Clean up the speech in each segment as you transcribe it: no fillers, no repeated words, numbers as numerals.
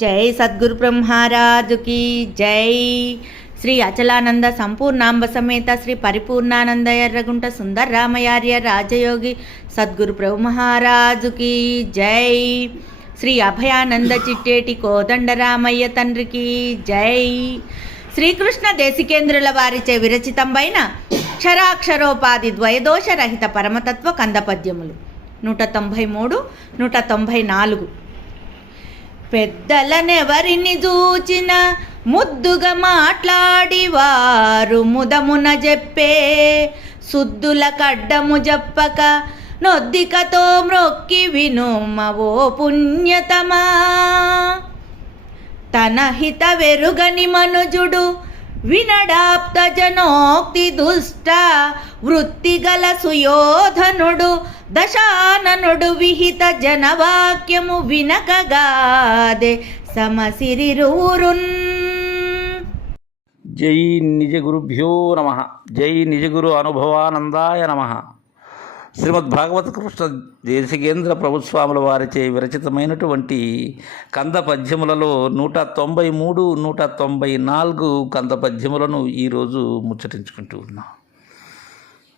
జై సద్గురు బ్రహ్మరాజుకి జై. శ్రీ అచలానంద సంపూర్ణాంబ సమేత శ్రీ పరిపూర్ణానంద ఎర్రగుంట సుందరరామయార్య రాజయోగి సద్గురు బ్రహ్మరాజుకి జై. శ్రీ అభయానంద చిట్టేటి కోదండరామయ్య తండ్రికి జై. శ్రీకృష్ణ దేశికేంద్రుల వారిచే విరచితంబైన క్షరాక్షరోపాధి ద్వయదోష రహిత పరమతత్వ కందపద్యములు 193, 194. పెద్దలనెవరిని చూచిన ముద్దుగా మాట్లాడి వారు ముదమున చెప్పే సుద్దుల కడ్డము చెప్పక నొద్దికతో మ్రొక్కి వినుమవో పుణ్యతమా. తన హిత వెరుగని మనుజుడు వినడాప్త జనోక్తి దుష్ట వృత్తిగల సుయోధనుడు దశాననుడు విహిత జనవాక్యము వినకగాదే సమసిరిరూరున్. జై నిజ గురుభ్యో నమ. జై నిజ గురు అనుభవానందాయ నమ. శ్రీమద్భాగవత కృష్ణ దేశికేంద్ర ప్రభుస్వాముల వారిచే విరచితమైనటువంటి కంద పద్యములలో 193, 194 కంద పద్యములను ఈరోజు ముచ్చటించుకుంటూ ఉన్నాం.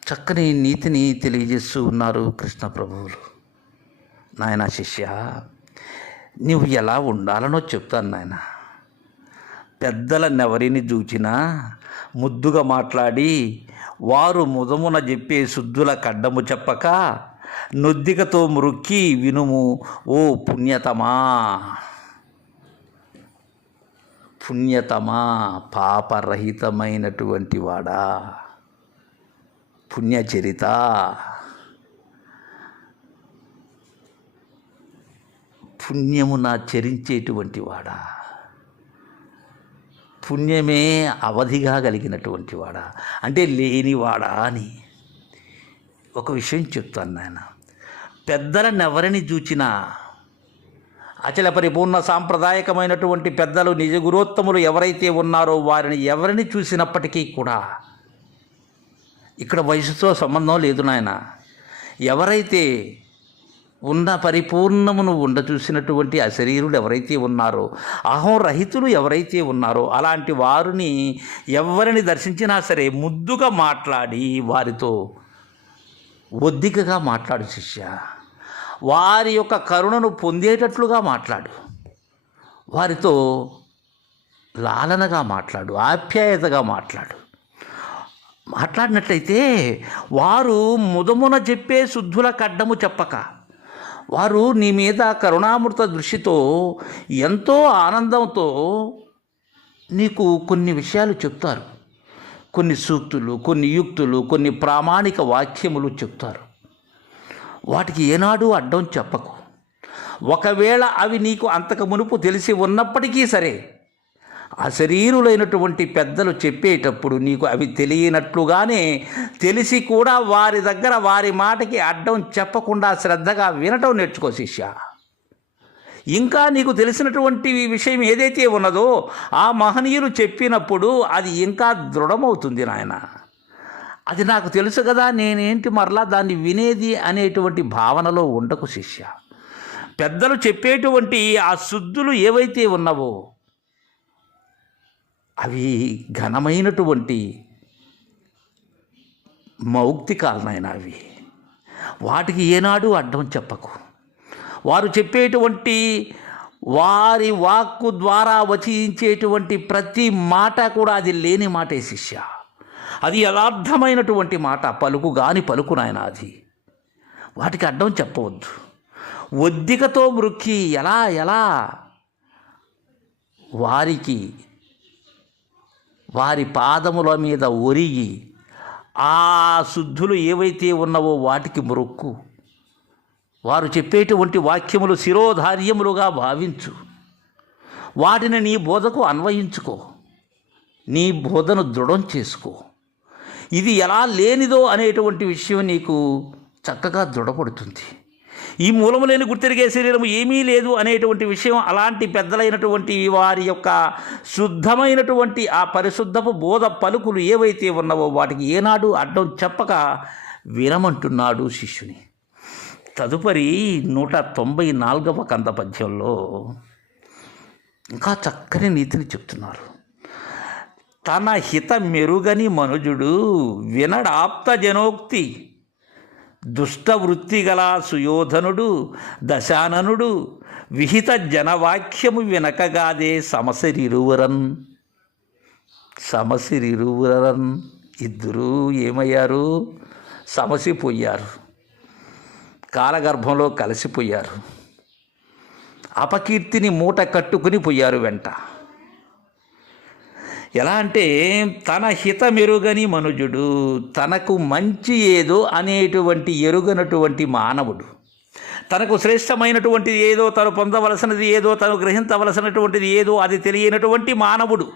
చక్కని నీతిని తెలియజేస్తూ ఉన్నారు కృష్ణ ప్రభువులు. నాయన శిష్య, నువ్వు ఎలా ఉండాలనో చెప్తాను నాయన. పెద్దలనెవరిని చూచినా ముద్దుగా మాట్లాడి వారు ముదమున చెప్పే శుద్ధుల కడ్డము చెప్పక నొద్దికతో మృక్కి వినుము ఓ పుణ్యతమా. పుణ్యతమా, పాపరహితమైనటువంటి వాడా, పుణ్యచరిత, పుణ్యమున చరించేటువంటి వాడా, పుణ్యమే అవధిగా కలిగినటువంటి వాడా, అంటే లేనివాడా అని ఒక విషయం చెప్తాను నాయన. పెద్దలను ఎవరిని చూచినా, అచల పరిపూర్ణ సాంప్రదాయకమైనటువంటి పెద్దలు నిజ గురోత్తములు ఎవరైతే ఉన్నారో వారిని ఎవరిని చూసినప్పటికీ కూడా, ఇక్కడ వయసుతో సంబంధం లేదు నాయన, ఎవరైతే ఉన్న పరిపూర్ణమును చూసినటువంటి అశరీరులు ఎవరైతే ఉన్నారో, అహంరహితులు ఎవరైతే ఉన్నారో, అలాంటి వారిని ఎవరిని దర్శించినా సరే ముద్దుగా మాట్లాడి వారితో ఒద్దికగా మాట్లాడు శిష్య. వారి యొక్క కరుణను పొందేటట్లుగా మాట్లాడు, వారితో లాలనగా మాట్లాడు, ఆప్యాయతగా మాట్లాడు. మాట్లాడినట్లయితే వారు ముదమున చెప్పే శుద్ధుల కడ్డము చెప్పక, వారు నీ మీద కరుణామృత దృష్టితో ఎంతో ఆనందంతో నీకు కొన్ని విషయాలు చెప్తారు. కొన్ని సూక్తులు, కొన్ని యుక్తులు, కొన్ని ప్రామాణిక వాక్యములు చెప్తారు. వాటికి ఏనాడు అడ్డం చెప్పకు. ఒకవేళ అవి నీకు అంతకు మునుపు తెలిసి ఉన్నప్పటికీ సరే, అశరీరులైనటువంటి పెద్దలు చెప్పేటప్పుడు నీకు అవి తెలియనట్లుగానే తెలిసి కూడా వారి దగ్గర వారి మాటకి అడ్డం చెప్పకుండా శ్రద్ధగా వినటం నేర్చుకో శిష్య. ఇంకా నీకు తెలిసినటువంటి విషయం ఏదైతే ఉన్నదో ఆ మహనీయులు చెప్పినప్పుడు అది ఇంకా దృఢమవుతుంది నాయన. అది నాకు తెలుసు కదా, నేనేంటి మరలా దాన్ని వినేది అనేటువంటి భావనలో ఉండకు శిష్య. పెద్దలు చెప్పేటువంటి ఆ శుద్ధులు ఏవైతే ఉన్నావో అవి ఘనమైనటువంటి మౌక్తికాలనైన అవి, వాటికి ఏనాడు అడ్డం చెప్పకు. వారు చెప్పేటువంటి వారి వాక్కు ద్వారా వచించేటువంటి ప్రతి మాట కూడా అది లేని మాటే శిష్య. అది యథార్థమైనటువంటి మాట, పలుకు గాని పలుకు నాయన. అది వాటికి అడ్డం చెప్పవద్దు. ఒద్దికతో మృక్కి ఎలా వారి పాదముల మీద ఒరిగి ఆ శుద్ధులు ఏవైతే ఉన్నావో వాటికి మొక్కు. వారు చెప్పేటువంటి వాక్యములు శిరోధార్యములుగా భావించు. వాటిని నీ బోధకు అన్వయించుకో, నీ బోధను దృఢం చేసుకో. ఇది ఎలా లేనిదో అనేటువంటి విషయం నీకు చక్కగా దృఢపడుతుంది. ఈ మూలము లేని గుర్తెరిగే శరీరము ఏమీ లేదు అనేటువంటి విషయం అలాంటి పెద్దలైనటువంటి వారి యొక్క శుద్ధమైనటువంటి ఆ పరిశుద్ధపు బోధ పలుకులు ఏవైతే ఉన్నావో వాటికి ఏనాడు అడ్డం చెప్పక వినమంటున్నాడు శిష్యుని. తదుపరి 194వ కంద పద్యంలో ఇంకా చక్కని నీతిని చెప్తున్నారు. తన హిత మెరుగని మనుజుడు వినడాప్త జనోక్తి దుష్ట వృత్తి గల సుయోధనుడు దశాననుడు విహిత జనవాక్యము వినకగాదే సమసిరిరువరన్ ఇద్దరూ ఏమయ్యారు? సమసిపోయారు, కాలగర్భంలో కలిసిపోయారు, అపకీర్తిని మూట కట్టుకుని పోయారు వెంట. ఎలా అంటే తన హిత మెరుగని మనుజుడు, తనకు మంచి ఏదో అనేటువంటి ఎరుగనటువంటి మానవుడు, తనకు శ్రేష్టమైనటువంటిది ఏదో, తను పొందవలసినది ఏదో, తను గ్రహించవలసినటువంటిది ఏదో అది తెలియనటువంటి మానవుడు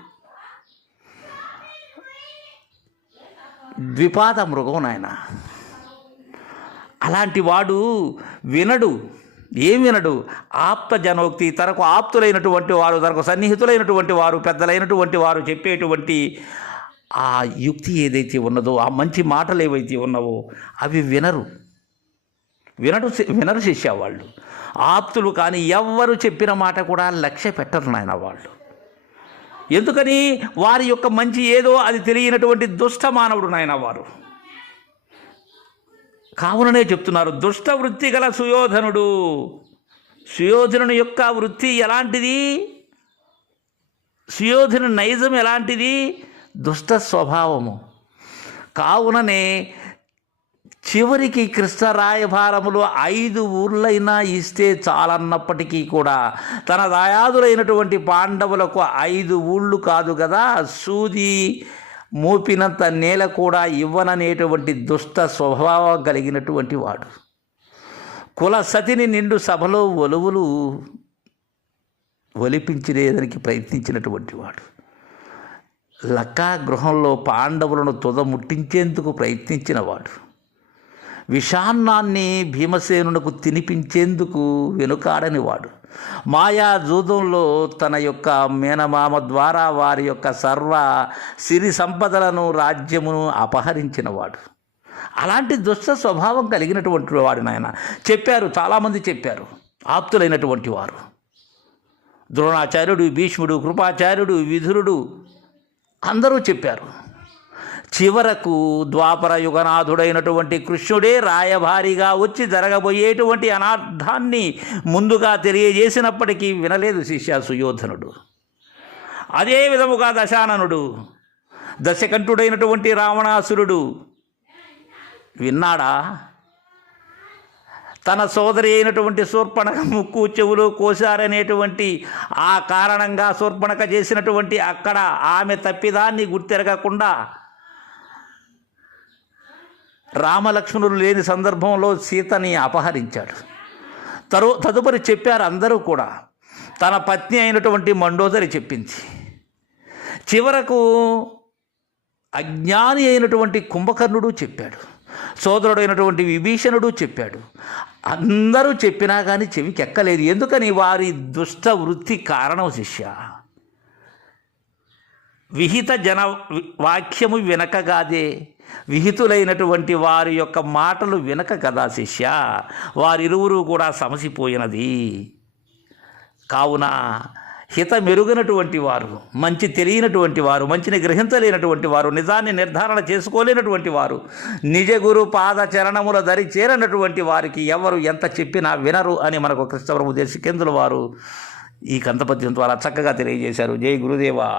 ద్విపాద మృగం నాయన. అలాంటి వాడు వినడు. ఏం వినడు? ఆప్త జనోక్తి, తనకు ఆప్తులైనటువంటి వారు, తనకు సన్నిహితులైనటువంటి వారు, పెద్దలైనటువంటి వారు చెప్పేటువంటి ఆ యుక్తి ఏదైతే ఉన్నదో, ఆ మంచి మాటలు ఏవైతే ఉన్నావో అవి వినరు శిష్య వాళ్ళు. ఆప్తులు కానీ ఎవ్వరు చెప్పిన మాట కూడా లక్ష్య పెట్టరు నాయన వాళ్ళు. ఎందుకని? వారి యొక్క మంచి ఏదో అది తెలియనటువంటి దుష్ట మానవుడు నాయన వారు. కావుననే చెప్తున్నారు దుష్ట వృత్తి గల సుయోధనుడు. సుయోధనుని యొక్క వృత్తి ఎలాంటిది? సుయోధను నైజం ఎలాంటిది? దుష్ట స్వభావము. కావుననే చివరికి కృష్ణ రాయభారములో 5 ఊర్లైనా ఇస్తే చాలన్నప్పటికీ కూడా తన దాయాదులైనటువంటి పాండవులకు 5 ఊళ్ళు కాదు కదా, సూది మోపినంత నేల కూడా ఇవ్వననేటువంటి దుష్ట స్వభావం కలిగినటువంటి వాడు. కుల సతిని నిండు సభలో ఒలిపించినేదానికి ప్రయత్నించినటువంటి వాడు. లక్కా గృహంలో పాండవులను తుదముట్టించేందుకు ప్రయత్నించిన వాడు. విషాన్నాన్ని భీమసేనునకు తినిపించేందుకు వెనుకాడని వాడు. మాయా జూదంలో తన యొక్క మేనమామ ద్వారా వారి యొక్క సర్వ సిరి సంపదలను, రాజ్యమును అపహరించినవాడు. అలాంటి దుష్ట స్వభావం కలిగినటువంటి వాడు నాయన. చెప్పారు, చాలామంది చెప్పారు, ఆప్తులైనటువంటి వారు. ద్రోణాచార్యుడు, భీష్ముడు, కృపాచార్యుడు, విదురుడు అందరూ చెప్పారు. చివరకు ద్వాపర యుగనాథుడైనటువంటి కృష్ణుడే రాయభారిగా వచ్చి జరగబోయేటువంటి అనార్థాన్ని ముందుగా తెలియజేసినప్పటికీ వినలేదు శిష్య సుయోధనుడు. అదే విధముగా దశాననుడు, దశకంఠుడైనటువంటి రావణాసురుడు విన్నాడా? తన సోదరి అయినటువంటి శూర్పణఖ ముక్కు చెవులు కోశారనేటువంటి ఆ కారణంగా శూర్పణఖ చేసినటువంటి అక్కడ ఆమె తప్పిదాన్ని గుర్తెరగకుండా రామలక్ష్మణులు లేని సందర్భంలో సీతని అపహరించాడు. తదుపరి చెప్పారు అందరూ కూడా. తన పత్ని అయినటువంటి మండోదరి చెప్పింది. చివరకు అజ్ఞాని అయినటువంటి కుంభకర్ణుడు చెప్పాడు. సోదరుడైనటువంటి విభీషణుడు చెప్పాడు. అందరూ చెప్పినా కానీ చెవికి ఎక్కలేదు. ఎందుకని? వారి దుష్ట వృత్తి కారణం శిష్య. విహిత జన వాక్యము వినకగాదే, విహితులైనటువంటి వారి యొక్క మాటలు వినక కదా శిష్య వారిరువురు కూడా సమసిపోయినది. కావున హిత మెరుగనటువంటి వారు, మంచి తెలియనటువంటి వారు, మంచిని గ్రహించలేనటువంటి వారు, నిజాన్ని నిర్ధారణ చేసుకోలేనటువంటి వారు, నిజ గురు పాద చరణముల దరి చేరనటువంటి వారికి ఎవరు ఎంత చెప్పినా వినరు అని మనకు కృష్ణప్రభు దేశికేంద్రుల వారు ఈ కంతపద్యం ద్వారా చక్కగా తెలియజేశారు. జై గురుదేవా.